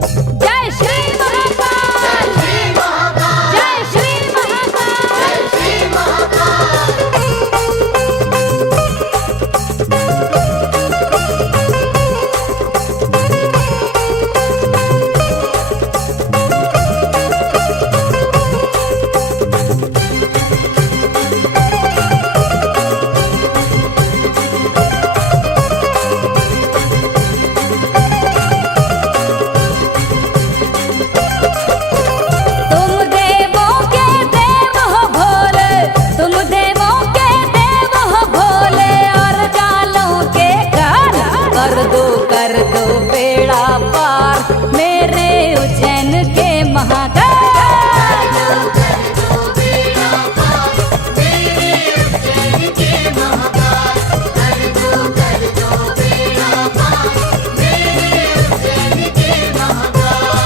जय श्री महाकाल, जय श्री महाकाल, जय श्री कर दो बेड़ा पार मेरे उज्जैन के महाकाल।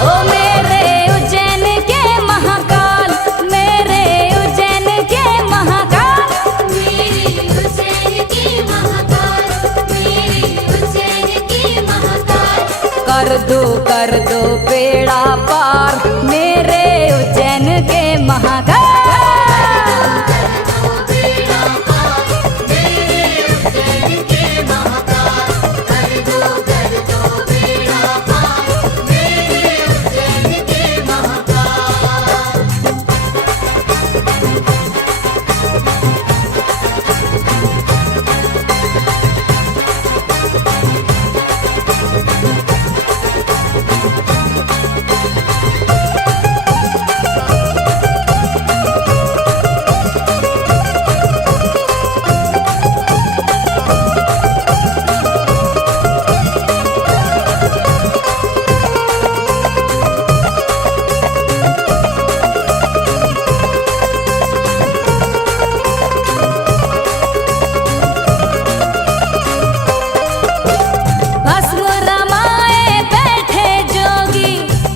ओ मेरे उज्जैन के महाकाल, मेरे उज्जैन के महाकाल, मेरी उज्जैन की महाकाल, मेरी उज्जैन की महाकाल। कर दो बेड़ा पार मेरे उज्जैन के महाकाल।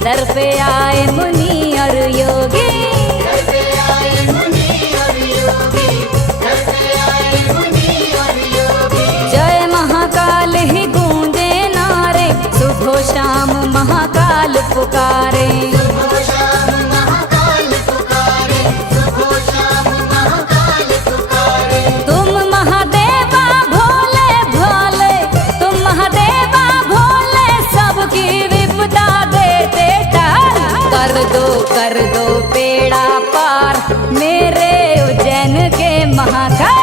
दर पे आए मुनि और योगी, दर पे आए मुनि और योगी, दर पे आए मुनि और योगी। जय महाकाल ही गूंजे नारे, सुबह शाम महाकाल पुकारे, सुबह शाम महाकाल पुकारे, सुबह शाम महाकाल पुकारे। तुम महादेवा भोले भोले, तुम महादेवा भोले, सबकी विपदा देते टाल। कर दो बेड़ा पार मेरे उज्जैन के महाकाल।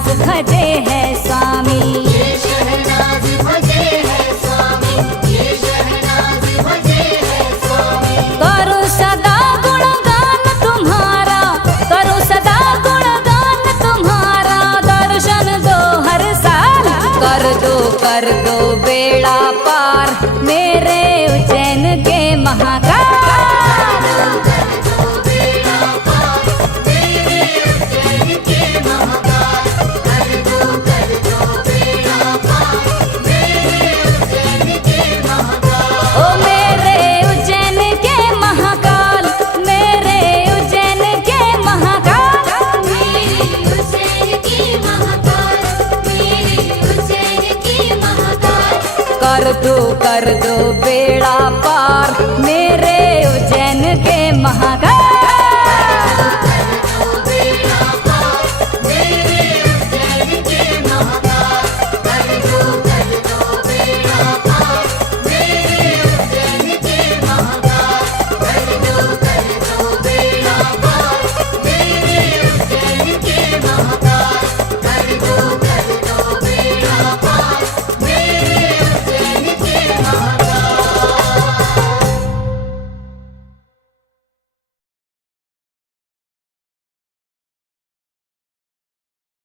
शहनाज भजे है स्वामी। ये शहनाज भजे है स्वामी, ये शहनाज भजे है स्वामी। करूं सदा गुणगान तुम्हारा, करूं सदा गुणगान तुम्हारा, दर्शन दो हर साल। कर दो बेड़ा पार मेरे उज्जैन के महाकाल। ओ मेरे उज्जैन के महाकाल, मेरे उज्जैन के महाकाल, मेरी उज्जैन की महाकाल, मेरी उज्जैन की महाकाल। कर दो बेड़ा पार मेरे उज्जैन के महाकाल।